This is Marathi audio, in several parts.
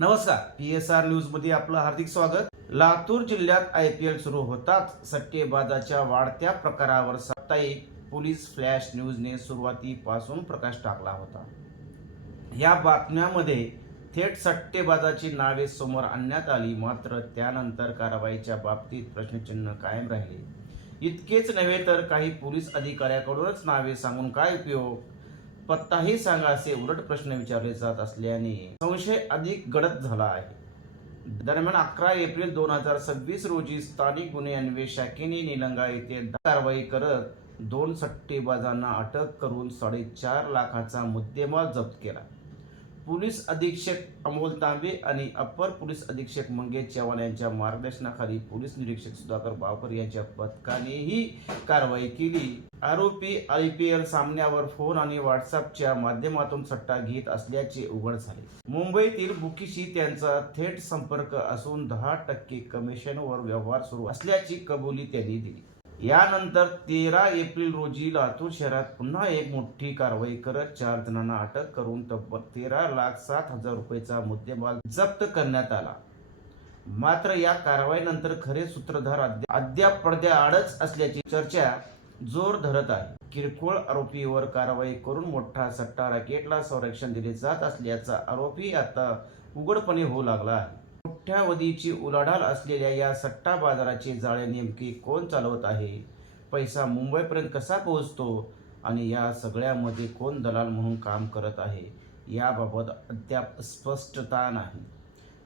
नमस्कार, PSR न्यूज मध्ये आपलं हार्दिक स्वागत. लातूर जिल्ह्यात IPL सुरू होताच सट्टेबाजाच्या वाढत्या प्रकारावर साप्ताहिक पोलीस फ्लॅश न्यूजने सुरुवातीपासून प्रकाश टाकला होता. या बातम्यामध्ये थेट सट्टेबाजाची नावे समोर आणण्यात आली, मात्र त्यानंतर कारवाईच्या बाबतीत प्रश्नचिन्ह कायम राहिले. इतकेच नव्हे तर काही पोलीस अधिकाऱ्याकडूनच नावे सांगून काय उपयोग, पत्ताही सांगा असे उलट प्रश्न विचारले जात असल्याने संशय अधिक गडद झाला आहे. दरम्यान 11 एप्रिल 2026 रोजी स्थानिक गुन्हे अन्वेषण शाखेने निलंगा येथे कारवाई करत 2 सट्टेबाजांना अटक करून 4.5 लाखाचा मुद्देमाल जप्त केला. पोलीस अधीक्षक अमोल तांबे आणि अपर पोलीस अधीक्षक मंगेश चव्हाण यांच्या मार्गदर्शनाखाली पोलीस निरीक्षक सुधाकर बावकर यांच्या पथकाने ही कारवाई केली. आरोपी IPL सामन्यावर फोन आणि व्हॉट्सअपच्या माध्यमातून सट्टा घेत असल्याचे उघड झाले. मुंबईतील बुकीशी त्यांचा थेट संपर्क असून 10% कमिशनवर व्यवहार सुरू असल्याची कबुली त्यांनी दिली. यानंतर 13 एप्रिल रोजी लातूर शहरात पुन्हा एक मोठी कारवाई करत 4 जणांना अटक करून तब्बल 13,07,000 रुपयेचा मुद्देमाल जप्त करण्यात आला. मात्र या कारवाईनंतर खरे सूत्रधार अद्याप पडद्याआडच असल्याची चर्चा जोर धरत आहे. किरकोळ आरोपीवर कारवाई करून मोठा सट्टा रॅकेटला संरक्षण दिले जात असल्याचा आरोपही आता उघडपणे होऊ लागला आहे. मोठ्यावधीची उलाढाल असलेल्या या सट्टा बाजाराचे जाळे नेमके कोण चालवत आहे, पैसा मुंबईपर्यंत कसा पोहोचतो आणि या सगळ्यामध्ये कोण दलाल म्हणून काम करत आहे याबाबत अद्याप स्पष्टता नाही.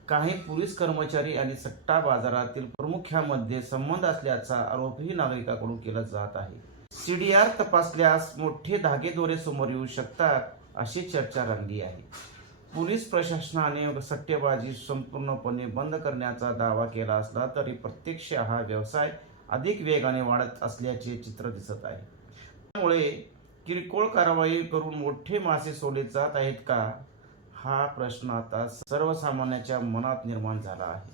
काही पोलीस कर्मचारी आणि सट्टा बाजारातील प्रमुखांमध्ये संबंध असल्याचा आरोपही नागरिकांकडून केला जात आहे. CDR तपासल्यास मोठे धागेदोरे समोर येऊ शकतात अशी चर्चा रंगली आहे. पोलीस प्रशासनाने सट्टेबाजी संपूर्णपणे बंद करण्याचा दावा केला असला तरी प्रत्यक्ष हा व्यवसाय अधिक वेगाने वाढत असल्याचे चित्र दिसत आहे. त्यामुळे किरकोळ कारवाई करून मोठे मासे सोडले जात आहेत का, हा प्रश्न आता सर्वसामान्यांच्या मनात निर्माण झाला आहे.